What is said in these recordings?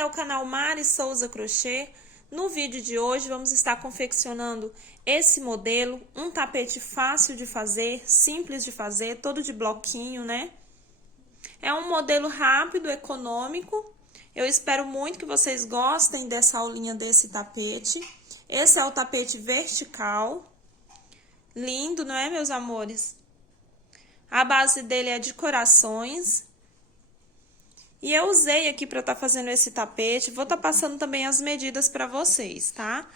bem-vindo ao canal Mari Souza Crochê. No vídeo de hoje vamos estar confeccionando esse modelo, um tapete fácil de fazer, simples de fazer, todo de bloquinho, né? É um modelo rápido, econômico. Eu espero muito que vocês gostem dessa aulinha desse tapete. Esse é o tapete vertical. Lindo, não é, meus amores? A base dele é de corações. E eu usei aqui para estar fazendo esse tapete, vou estar passando também as medidas para vocês, tá?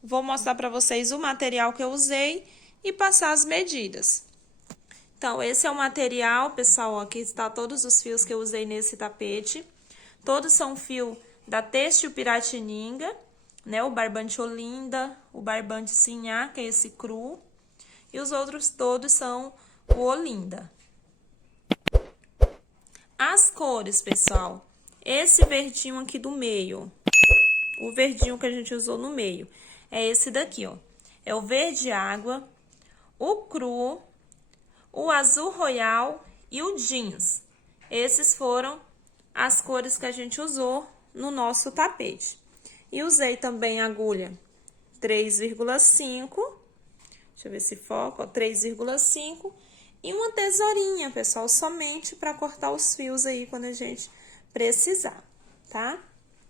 Vou mostrar para vocês o material que eu usei e passar as medidas. Então, esse é o material, pessoal, ó, aqui está todos os fios que eu usei nesse tapete. Todos são fio da Têxtil Piratininga, né? O barbante Olinda, o barbante Sinhá, que é esse cru. E os outros todos são o Olinda. As cores, pessoal, esse verdinho aqui do meio, o verdinho que a gente usou no meio, é esse daqui, ó. É o verde água, o cru, o azul royal e o jeans. Esses foram as cores que a gente usou no nosso tapete. E usei também agulha 3,5, deixa eu ver se foca, ó, 3,5. E uma tesourinha, pessoal, somente para cortar os fios aí quando a gente precisar, tá?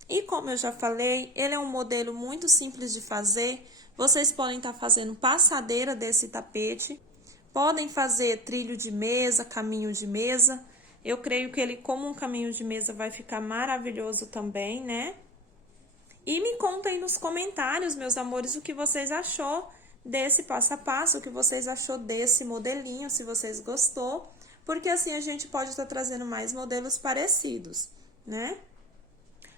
E como eu já falei, ele é um modelo muito simples de fazer. Vocês podem estar fazendo passadeira desse tapete, podem fazer trilho de mesa, caminho de mesa. Eu creio que ele, como um caminho de mesa, vai ficar maravilhoso também, né? E me conta aí nos comentários, meus amores, o que vocês achou desse passo a passo, o que vocês achou desse modelinho, se vocês gostou, porque assim a gente pode estar trazendo mais modelos parecidos, né?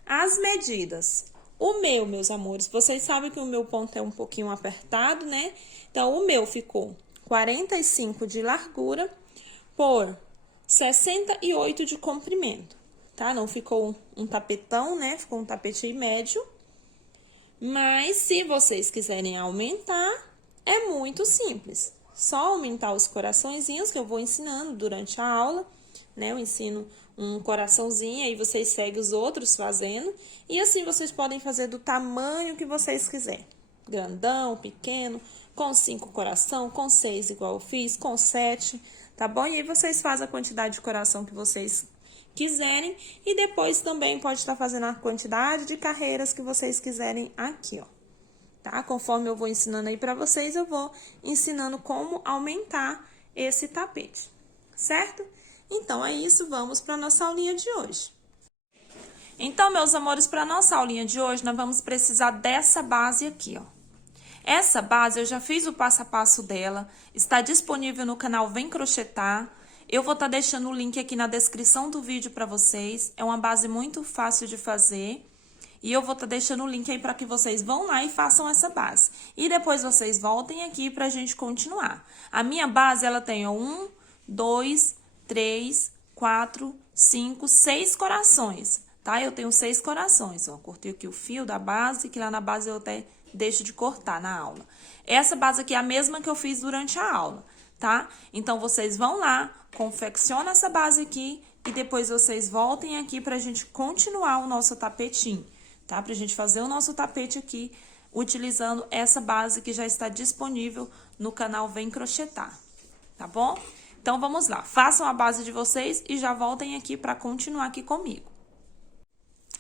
As medidas. O meu, meus amores, vocês sabem que o meu ponto é um pouquinho apertado, né? Então, o meu ficou 45 de largura por 68 de comprimento, tá? Não ficou um tapetão, né? Ficou um tapete médio. Mas, se vocês quiserem aumentar, é muito simples. Só aumentar os coraçõezinhos que eu vou ensinando durante a aula, né? Eu ensino um coraçãozinho, aí vocês seguem os outros fazendo. E assim vocês podem fazer do tamanho que vocês quiserem. Grandão, pequeno, com 5 coração, com 6 igual eu fiz, com 7, tá bom? E aí vocês fazem a quantidade de coração que vocês quiserem. E depois também pode estar fazendo a quantidade de carreiras que vocês quiserem aqui, ó. Tá? Conforme eu vou ensinando aí pra vocês, eu vou ensinando como aumentar esse tapete, certo? Então, é isso, vamos pra nossa aulinha de hoje. Então, meus amores, pra nossa aulinha de hoje, nós vamos precisar dessa base aqui, ó. Essa base, eu já fiz o passo a passo dela, está disponível no canal Vem Crochetar. Eu vou estar deixando o link aqui na descrição do vídeo pra vocês. É uma base muito fácil de fazer. E eu vou estar deixando o link aí para que vocês vão lá e façam essa base. E depois vocês voltem aqui pra gente continuar. A minha base, ela tem 1, 2, 3, 4, 5, 6 corações, tá? Eu tenho 6 corações, ó. Cortei aqui o fio da base, que lá na base eu até deixo de cortar na aula. Essa base aqui é a mesma que eu fiz durante a aula, tá? Então, vocês vão lá, confeccionam essa base aqui e depois vocês voltem aqui pra gente continuar o nosso tapetinho. Tá? Pra gente fazer o nosso tapete aqui, utilizando essa base que já está disponível no canal Vem Crochetar, tá bom? Então, vamos lá. Façam a base de vocês e já voltem aqui para continuar aqui comigo.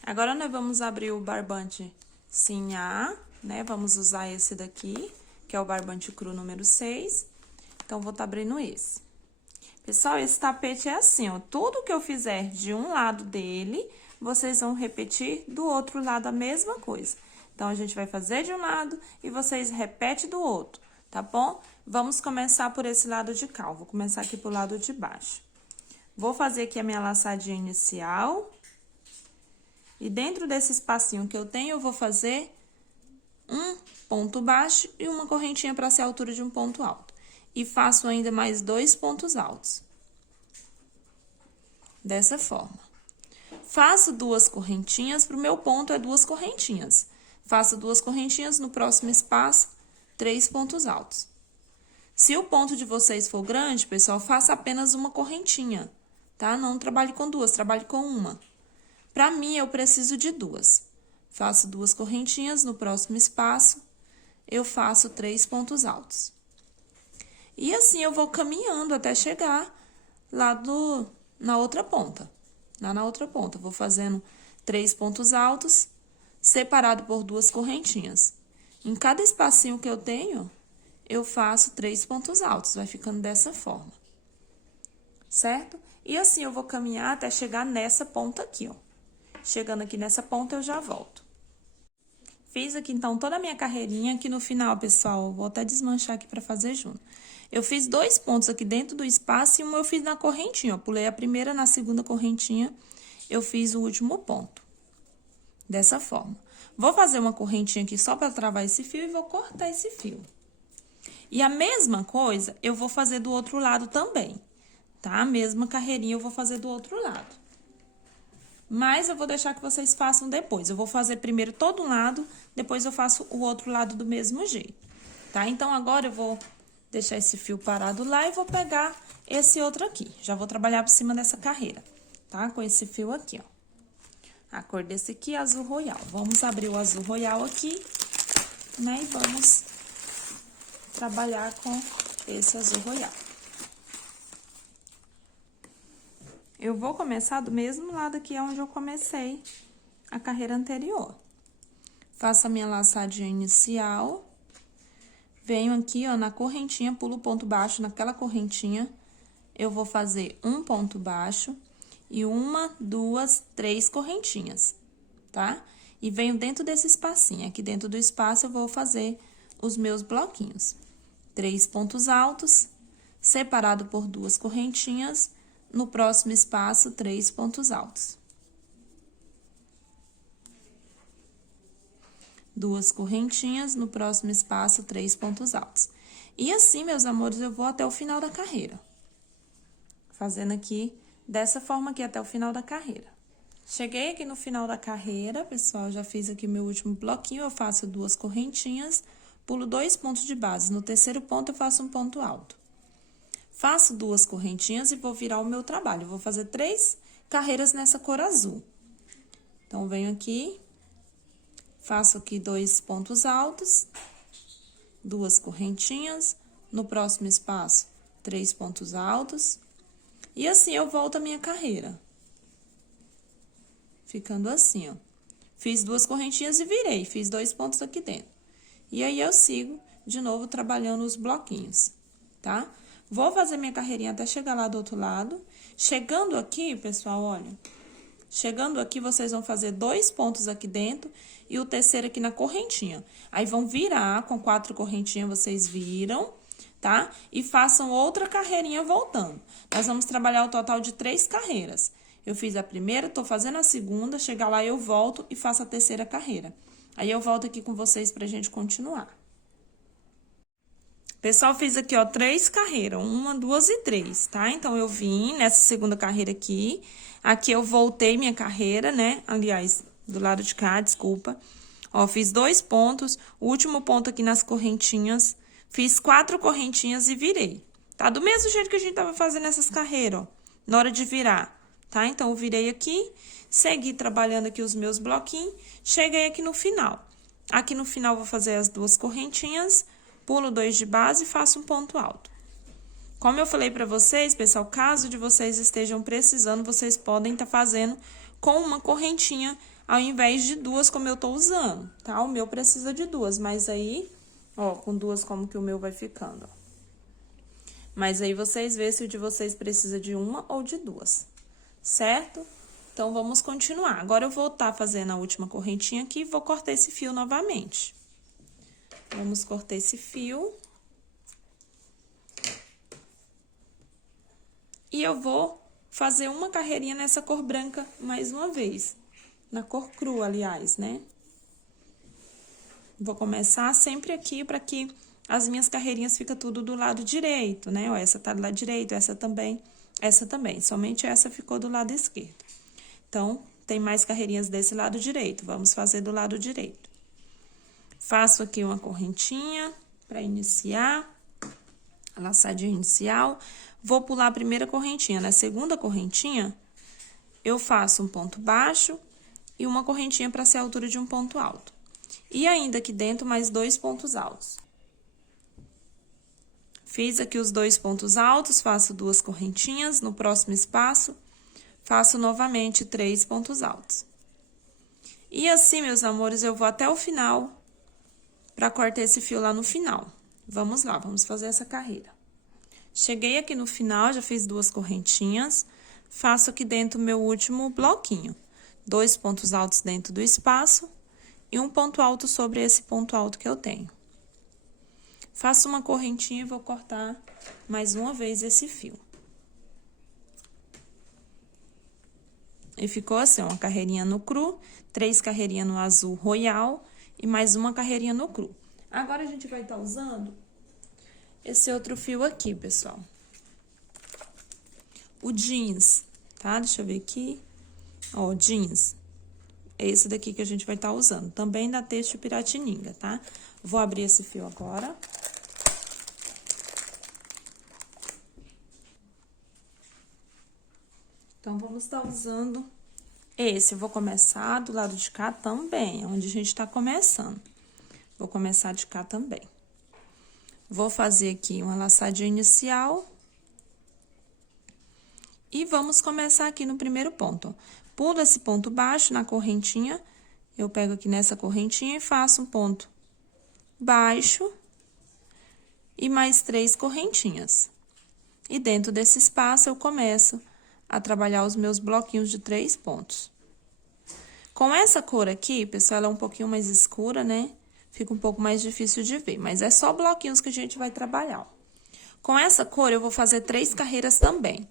Agora, nós vamos abrir o barbante Sinhá, né? Vamos usar esse daqui, que é o barbante cru número 6. Então, vou estar abrindo esse. Pessoal, esse tapete é assim, ó. Tudo que eu fizer de um lado dele, vocês vão repetir do outro lado a mesma coisa. Então, a gente vai fazer de um lado e vocês repetem do outro, tá bom? Vamos começar por esse lado de cá, vou começar aqui pro lado de baixo. Vou fazer aqui a minha laçadinha inicial. E dentro desse espacinho que eu tenho, eu vou fazer um ponto baixo e uma correntinha para ser a altura de um ponto alto. E faço ainda mais 2 pontos altos. Dessa forma. Faço 2 correntinhas, pro meu ponto é 2 correntinhas. Faço 2 correntinhas, no próximo espaço, 3 pontos altos. Se o ponto de vocês for grande, pessoal, faça apenas uma correntinha, tá? Não trabalhe com 2, trabalhe com uma. Pra mim, eu preciso de duas. Faço 2 correntinhas, no próximo espaço, eu faço 3 pontos altos. E assim, eu vou caminhando até chegar lá na outra ponta. Lá na outra ponta, vou fazendo 3 pontos altos, separado por 2 correntinhas. Em cada espacinho que eu tenho, eu faço 3 pontos altos, vai ficando dessa forma. Certo? E assim, eu vou caminhar até chegar nessa ponta aqui, ó. Chegando aqui nessa ponta, eu já volto. Fiz aqui, então, toda a minha carreirinha. Aqui no final, pessoal, eu vou até desmanchar aqui pra fazer junto. Eu fiz 2 pontos aqui dentro do espaço e um eu fiz na correntinha, ó. Pulei a primeira, na segunda correntinha, eu fiz o último ponto. Dessa forma. Vou fazer uma correntinha aqui só pra travar esse fio e vou cortar esse fio. E a mesma coisa, eu vou fazer do outro lado também, tá? A mesma carreirinha eu vou fazer do outro lado. Mas eu vou deixar que vocês façam depois. Eu vou fazer primeiro todo um lado, depois eu faço o outro lado do mesmo jeito, tá? Então, agora eu vou deixar esse fio parado lá e vou pegar esse outro aqui. Já vou trabalhar por cima dessa carreira, tá? Com esse fio aqui, ó. A cor desse aqui é azul royal. Vamos abrir o azul royal aqui, né? E vamos trabalhar com esse azul royal. Eu vou começar do mesmo lado aqui onde eu comecei a carreira anterior. Faço a minha laçadinha inicial. Venho aqui, ó, na correntinha, pulo o ponto baixo naquela correntinha. Eu vou fazer um ponto baixo e 1, 2, 3 correntinhas, tá? E venho dentro desse espacinho. Aqui dentro do espaço eu vou fazer os meus bloquinhos. 3 pontos altos, separado por 2 correntinhas. No próximo espaço, 3 pontos altos. 2 correntinhas, no próximo espaço, 3 pontos altos. E assim, meus amores, eu vou até o final da carreira. Fazendo aqui, dessa forma aqui, até o final da carreira. Cheguei aqui no final da carreira, pessoal, já fiz aqui meu último bloquinho, eu faço 2 correntinhas, pulo 2 pontos de base. No terceiro ponto, eu faço um ponto alto. Faço 2 correntinhas e vou virar o meu trabalho. Vou fazer 3 carreiras nessa cor azul. Então, venho aqui, faço aqui 2 pontos altos, 2 correntinhas, no próximo espaço, 3 pontos altos, e assim eu volto a minha carreira. Ficando assim, ó. Fiz 2 correntinhas e virei, fiz 2 pontos aqui dentro. E aí, eu sigo de novo trabalhando os bloquinhos, tá? Vou fazer minha carreirinha até chegar lá do outro lado. Chegando aqui, pessoal, olha. Chegando aqui, vocês vão fazer 2 pontos aqui dentro e o terceiro aqui na correntinha. Aí, vão virar, com 4 correntinhas, vocês viram, tá? E façam outra carreirinha voltando. Nós vamos trabalhar o total de 3 carreiras. Eu fiz a primeira, tô fazendo a segunda, chegar lá eu volto e faço a terceira carreira. Aí, eu volto aqui com vocês pra gente continuar. Pessoal, fiz aqui, ó, 3 carreiras, 1, 2 e 3, tá? Então, eu vim nessa segunda carreira aqui, eu voltei minha carreira, né? Aliás, do lado de cá, desculpa. Ó, fiz 2 pontos, o último ponto aqui nas correntinhas, fiz 4 correntinhas e virei, tá? Do mesmo jeito que a gente tava fazendo essas carreiras, ó, na hora de virar, tá? Então, eu virei aqui, segui trabalhando aqui os meus bloquinhos, cheguei aqui no final. Aqui no final, vou fazer as 2 correntinhas, pulo 2 de base e faço um ponto alto. Como eu falei pra vocês, pessoal, caso de vocês estejam precisando, vocês podem estar fazendo com uma correntinha ao invés de 2, como eu tô usando, tá? O meu precisa de 2, mas aí, ó, com 2 como que o meu vai ficando, ó. Mas aí, vocês vê se o de vocês precisa de 1 ou de 2, certo? Então, vamos continuar. Agora, eu vou estar fazendo a última correntinha aqui e vou cortar esse fio novamente. Vamos cortar esse fio. E eu vou fazer uma carreirinha nessa cor branca mais uma vez. Na cor crua, aliás, né? Vou começar sempre aqui para que as minhas carreirinhas fiquem tudo do lado direito, né? Ó, essa tá do lado direito, essa também, essa também. Somente essa ficou do lado esquerdo. Então, tem mais carreirinhas desse lado direito. Vamos fazer do lado direito. Faço aqui uma correntinha para iniciar, a laçadinha inicial. Vou pular a primeira correntinha. Na segunda correntinha, eu faço um ponto baixo e uma correntinha para ser a altura de um ponto alto. E ainda aqui dentro, mais 2 pontos altos. Fiz aqui os 2 pontos altos, faço 2 correntinhas. No próximo espaço, faço novamente 3 pontos altos. E assim, meus amores, eu vou até o final para cortar esse fio lá no final. Vamos lá, vamos fazer essa carreira. Cheguei aqui no final, já fiz 2 correntinhas. Faço aqui dentro o meu último bloquinho. 2 pontos altos dentro do espaço e um ponto alto sobre esse ponto alto que eu tenho. Faço uma correntinha e vou cortar mais uma vez esse fio. E ficou assim, uma carreirinha no cru, 3 carreirinhas no azul royal e mais uma carreirinha no cru. Agora, a gente vai estar usando esse outro fio aqui, pessoal. O jeans, tá? Deixa eu ver aqui. Ó, jeans. É esse daqui que a gente vai estar usando. Também da Têxtil Piratininga, tá? Vou abrir esse fio agora. Então, vamos estar usando esse. Eu vou começar do lado de cá também, onde a gente tá começando. Vou começar de cá também. Vou fazer aqui uma laçadinha inicial. E vamos começar aqui no primeiro ponto, ó. Pulo esse ponto baixo na correntinha, eu pego aqui nessa correntinha e faço um ponto baixo e mais 3 correntinhas. E dentro desse espaço, eu começo a trabalhar os meus bloquinhos de 3 pontos. Com essa cor aqui, pessoal, ela é um pouquinho mais escura, né? Fica um pouco mais difícil de ver, mas é só bloquinhos que a gente vai trabalhar, ó. Com essa cor, eu vou fazer 3 carreiras também.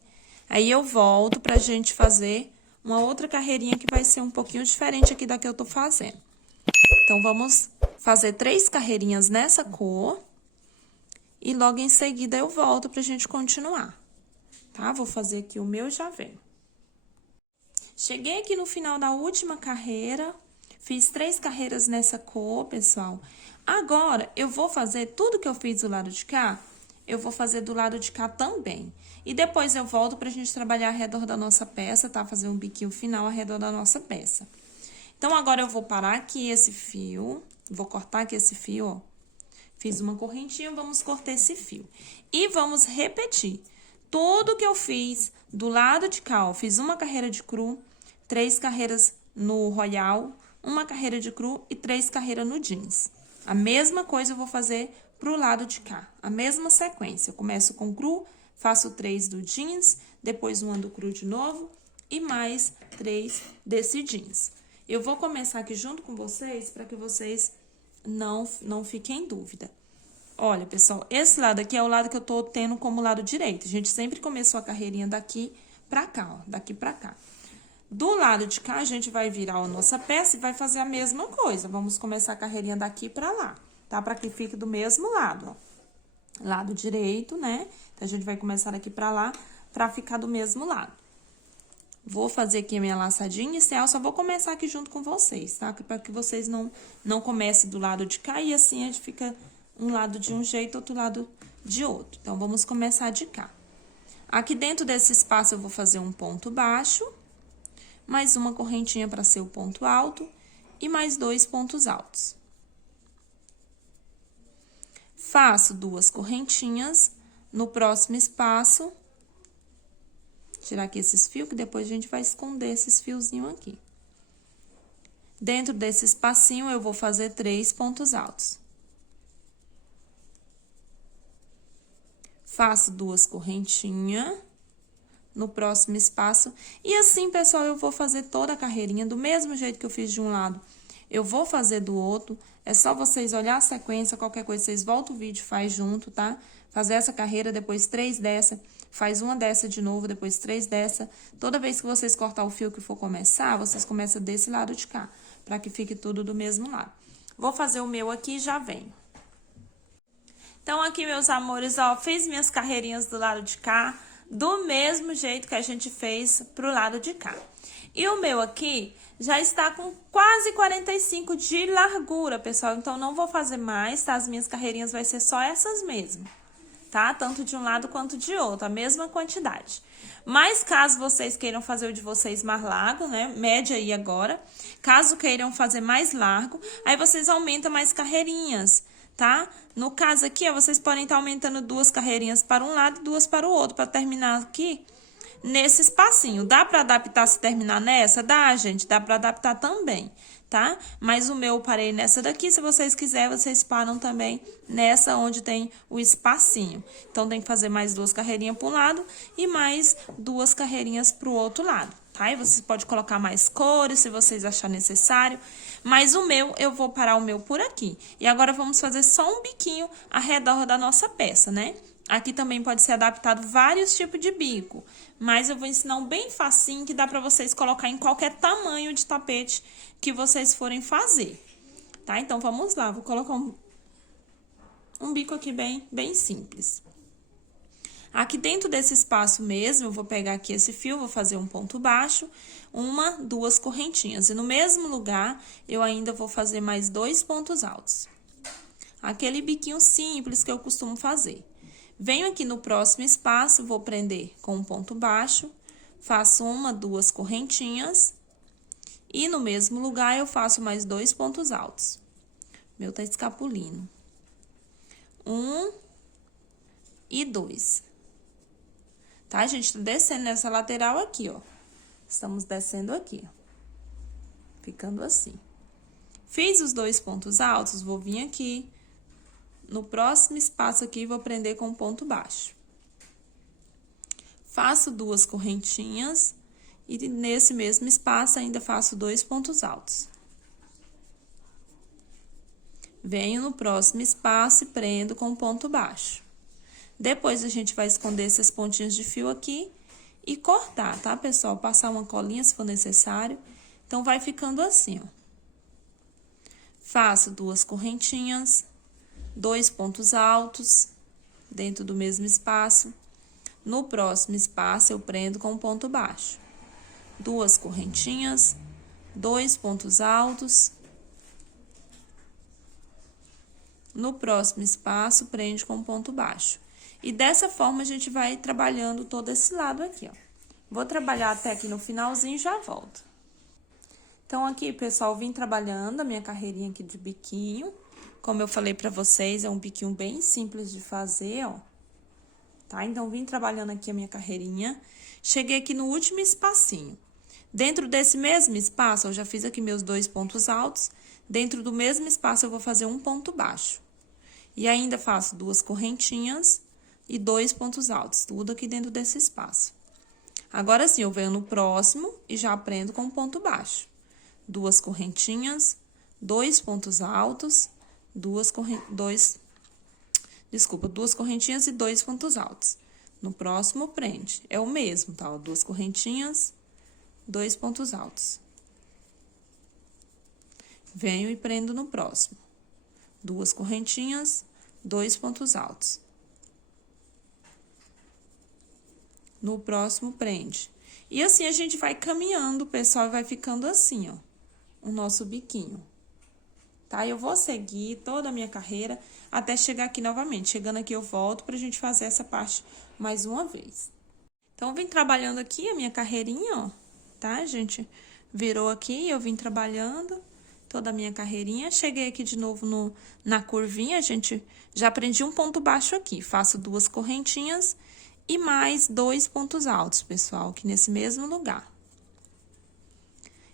Aí, eu volto pra gente fazer uma outra carreirinha que vai ser um pouquinho diferente aqui da que eu tô fazendo. Então, vamos fazer 3 carreirinhas nessa cor. E logo em seguida, eu volto pra gente continuar, tá? Vou fazer aqui o meu e já venho. Cheguei aqui no final da última carreira, fiz 3 carreiras nessa cor, pessoal. Agora, eu vou fazer tudo que eu fiz do lado de cá, eu vou fazer do lado de cá também. E depois eu volto pra gente trabalhar ao redor da nossa peça, tá? Fazer um biquinho final ao redor da nossa peça. Então, agora eu vou parar aqui esse fio, vou cortar aqui esse fio, ó. Fiz uma correntinha, vamos cortar esse fio. E vamos repetir tudo que eu fiz do lado de cá, ó. Fiz uma carreira de cru, 3 carreiras no royal, uma carreira de cru e 3 carreiras no jeans. A mesma coisa eu vou fazer pro lado de cá, a mesma sequência. Eu começo com cru, faço 3 do jeans, depois uma do cru de novo e mais 3 desse jeans. Eu vou começar aqui junto com vocês para que vocês não fiquem em dúvida. Olha, pessoal, esse lado aqui é o lado que eu tô tendo como lado direito. A gente sempre começou a carreirinha daqui pra cá, ó, daqui pra cá. Do lado de cá, a gente vai virar a nossa peça e vai fazer a mesma coisa. Vamos começar a carreirinha daqui pra lá, tá? Pra que fique do mesmo lado, ó. Lado direito, né? Então, a gente vai começar daqui pra lá, pra ficar do mesmo lado. Vou fazer aqui a minha laçadinha inicial, só vou começar aqui junto com vocês, tá? Pra que vocês não comecem do lado de cá e assim a gente fica um lado de um jeito, outro lado de outro. Então, vamos começar de cá. Aqui dentro desse espaço, eu vou fazer um ponto baixo, mais uma correntinha pra ser o ponto alto e mais 2 pontos altos. Faço 2 correntinhas no próximo espaço. Tirar aqui esses fios, que depois a gente vai esconder esses fiozinhos aqui. Dentro desse espacinho, eu vou fazer 3 pontos altos. Faço 2 correntinhas no próximo espaço. E assim, pessoal, eu vou fazer toda a carreirinha do mesmo jeito que eu fiz de um lado. Eu vou fazer do outro. É só vocês olhar a sequência, qualquer coisa, vocês voltam o vídeo e faz junto, tá? Fazer essa carreira, depois 3 dessa, faz uma dessa de novo, depois 3 dessa. Toda vez que vocês cortar o fio que for começar, vocês começam desse lado de cá, pra que fique tudo do mesmo lado. Vou fazer o meu aqui e já venho. Então, aqui, meus amores, ó, fiz minhas carreirinhas do lado de cá, do mesmo jeito que a gente fez pro lado de cá. E o meu aqui já está com quase 45 de largura, pessoal. Então, não vou fazer mais, tá? As minhas carreirinhas vai ser só essas mesmo, tá? Tanto de um lado quanto de outro, a mesma quantidade. Mas caso vocês queiram fazer o de vocês mais largo, né? Mede aí agora. Caso queiram fazer mais largo, aí vocês aumentam mais carreirinhas, tá? No caso aqui, ó, vocês podem estar aumentando 2 carreirinhas para um lado e 2 para o outro, para terminar aqui nesse espacinho. Dá para adaptar se terminar nessa? Dá, gente, dá para adaptar também, tá? Mas o meu eu parei nessa daqui, se vocês quiserem, vocês param também nessa onde tem o espacinho. Então, tem que fazer mais 2 carreirinhas para um lado e mais 2 carreirinhas para o outro lado, tá? E vocês podem colocar mais cores, se vocês acharem necessário. Mas o meu, eu vou parar o meu por aqui. E agora, vamos fazer só um biquinho ao redor da nossa peça, né? Aqui também pode ser adaptado vários tipos de bico, mas eu vou ensinar um bem facinho que dá pra vocês colocar em qualquer tamanho de tapete que vocês forem fazer, tá? Então, vamos lá, vou colocar um bico aqui bem simples. Aqui dentro desse espaço mesmo, eu vou pegar aqui esse fio, vou fazer um ponto baixo, 1, 2 correntinhas. E no mesmo lugar, eu ainda vou fazer mais 2 pontos altos. Aquele biquinho simples que eu costumo fazer. Venho aqui no próximo espaço, vou prender com um ponto baixo, faço 1, 2 correntinhas, e no mesmo lugar eu faço mais 2 pontos altos. O meu tá escapulindo. 1 e 2. Tá, gente? Tô descendo nessa lateral aqui, ó. Estamos descendo aqui, ó. Ficando assim. Fiz os 2 pontos altos, vou vir aqui. No próximo espaço aqui, vou prender com um ponto baixo. Faço 2 correntinhas e nesse mesmo espaço ainda faço 2 pontos altos. Venho no próximo espaço e prendo com um ponto baixo. Depois, a gente vai esconder essas pontinhas de fio aqui e cortar, tá, pessoal? Passar uma colinha se for necessário. Então, vai ficando assim, ó. Faço 2 correntinhas, 2 pontos altos dentro do mesmo espaço. No próximo espaço, eu prendo com um ponto baixo. 2 correntinhas, 2 pontos altos. No próximo espaço, prende com um ponto baixo. E dessa forma, a gente vai trabalhando todo esse lado aqui, ó. Vou trabalhar até aqui no finalzinho e já volto. Então, aqui, pessoal, vim trabalhando a minha carreirinha aqui de biquinho. Como eu falei pra vocês, é um biquinho bem simples de fazer, ó. Tá? Então, vim trabalhando aqui a minha carreirinha. Cheguei aqui no último espacinho. Dentro desse mesmo espaço, eu já fiz aqui meus 2 pontos altos. Dentro do mesmo espaço, eu vou fazer um ponto baixo. E ainda faço 2 correntinhas e 2 pontos altos, tudo aqui dentro desse espaço. Agora sim, eu venho no próximo e já prendo com um ponto baixo. 2 correntinhas, 2 pontos altos, 2 correntinhas e 2 pontos altos. No próximo, prende. É o mesmo, tá? 2 correntinhas, 2 pontos altos. Venho e prendo no próximo. 2 correntinhas, 2 pontos altos. No próximo, prende. E assim, a gente vai caminhando, pessoal, e vai ficando assim, ó, o nosso biquinho. Tá? Eu vou seguir toda a minha carreira até chegar aqui novamente. Chegando aqui, eu volto pra gente fazer essa parte mais uma vez. Então, eu vim trabalhando aqui a minha carreirinha, ó, tá, gente? Virou aqui, eu vim trabalhando toda a minha carreirinha. Cheguei aqui de novo na curvinha, a gente já prendi um ponto baixo aqui. Faço 2 correntinhas e mais 2 pontos altos, pessoal, aqui nesse mesmo lugar.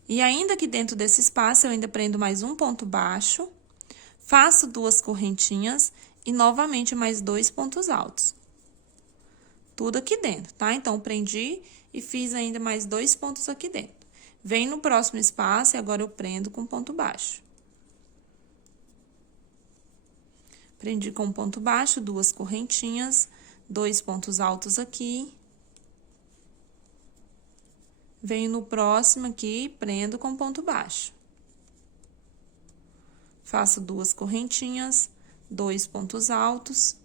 E ainda aqui dentro desse espaço, eu ainda prendo mais um ponto baixo, faço 2 correntinhas e novamente mais 2 pontos altos. Tudo aqui dentro, tá? Então, prendi e fiz ainda mais 2 pontos aqui dentro. Venho no próximo espaço e agora eu prendo com ponto baixo. Prendi com ponto baixo, 2 correntinhas, 2 pontos altos aqui. Venho no próximo aqui, prendo com ponto baixo. Faço 2 correntinhas, 2 pontos altos.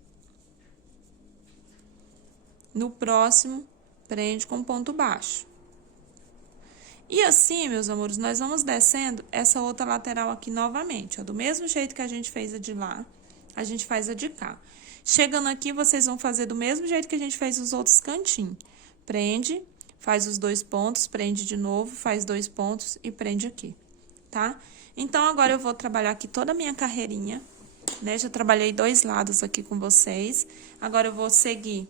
No próximo, prende com ponto baixo. E assim, meus amores, nós vamos descendo essa outra lateral aqui novamente, ó. Do mesmo jeito que a gente fez a de lá, a gente faz a de cá. Chegando aqui, vocês vão fazer do mesmo jeito que a gente fez os outros cantinhos. Prende, faz os 2 pontos, prende de novo, faz 2 pontos e prende aqui, tá? Então, agora eu vou trabalhar aqui toda a minha carreirinha, né? Já trabalhei 2 lados aqui com vocês. Agora, eu vou seguir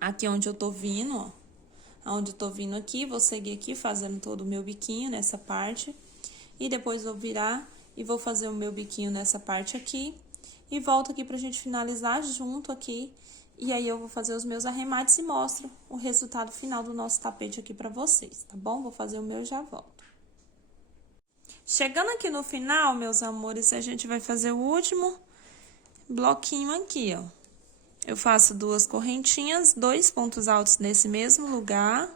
aqui onde eu tô vindo, ó. Onde eu tô vindo aqui, vou seguir aqui fazendo todo o meu biquinho nessa parte. E depois vou virar e vou fazer o meu biquinho nessa parte aqui. E volto aqui pra gente finalizar junto aqui. E aí, eu vou fazer os meus arremates e mostro o resultado final do nosso tapete aqui pra vocês, tá bom? Vou fazer o meu e já volto. Chegando aqui no final, meus amores, a gente vai fazer o último bloquinho aqui, ó. Eu faço 2 correntinhas, 2 pontos altos nesse mesmo lugar,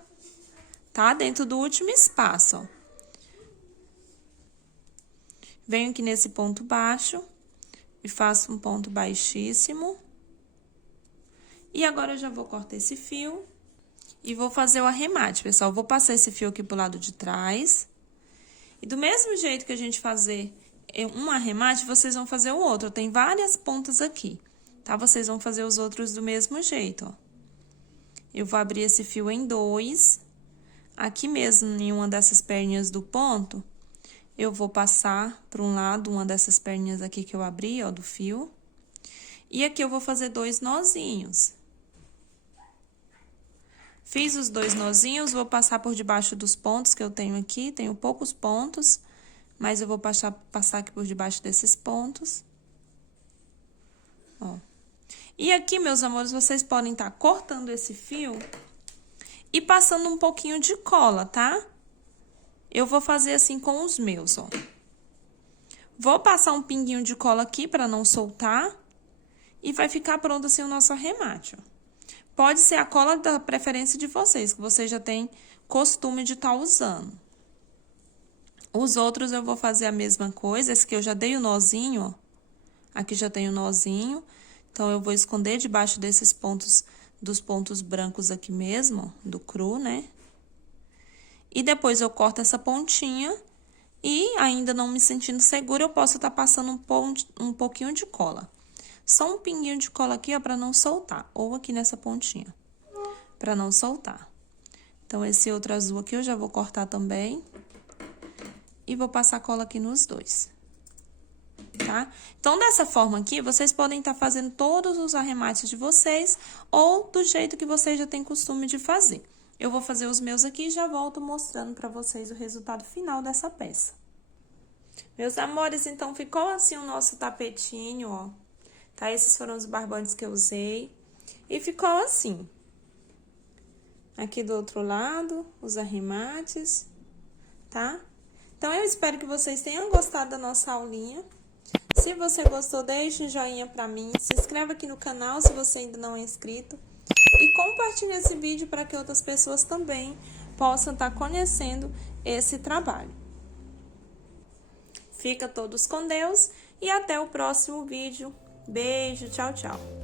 tá? Dentro do último espaço, ó. Venho aqui nesse ponto baixo e faço um ponto baixíssimo. E agora, eu já vou cortar esse fio e vou fazer o arremate, pessoal. Vou passar esse fio aqui pro lado de trás. E do mesmo jeito que a gente fazer um arremate, vocês vão fazer o outro. Tem várias pontas aqui, tá? Vocês vão fazer os outros do mesmo jeito, ó. Eu vou abrir esse fio em 2. Aqui mesmo, em uma dessas perninhas do ponto, eu vou passar para um lado, uma dessas perninhas aqui que eu abri, ó, do fio. E aqui eu vou fazer 2 nozinhos. Fiz os 2 nozinhos, vou passar por debaixo dos pontos que eu tenho aqui. Tenho poucos pontos, mas eu vou passar aqui por debaixo desses pontos. Ó. E aqui, meus amores, vocês podem estar cortando esse fio e passando um pouquinho de cola, tá? Eu vou fazer assim com os meus, ó. Vou passar um pinguinho de cola aqui pra não soltar. E vai ficar pronto assim o nosso arremate, ó. Pode ser a cola da preferência de vocês, que vocês já têm costume de estar usando. Os outros eu vou fazer a mesma coisa, esse aqui eu já dei o nozinho, ó. Aqui já tem o nozinho, então, eu vou esconder debaixo desses pontos, dos pontos brancos aqui mesmo, ó, do cru, né? E depois eu corto essa pontinha e, ainda não me sentindo segura, eu posso estar passando um pouquinho de cola. Só um pinguinho de cola aqui, ó, pra não soltar. Ou aqui nessa pontinha, pra não soltar. Então, esse outro azul aqui eu já vou cortar também. E vou passar cola aqui nos 2. Tá? Então, dessa forma aqui, vocês podem estar fazendo todos os arremates de vocês, ou do jeito que vocês já têm costume de fazer. Eu vou fazer os meus aqui e já volto mostrando pra vocês o resultado final dessa peça. Meus amores, então, ficou assim o nosso tapetinho, ó. Tá? Esses foram os barbantes que eu usei. E ficou assim. Aqui do outro lado, os arremates, tá? Então, eu espero que vocês tenham gostado da nossa aulinha. Se você gostou, deixe um joinha pra mim. Se inscreva aqui no canal se você ainda não é inscrito. E compartilhe esse vídeo para que outras pessoas também possam estar conhecendo esse trabalho. Fica todos com Deus e até o próximo vídeo. Beijo, tchau, tchau.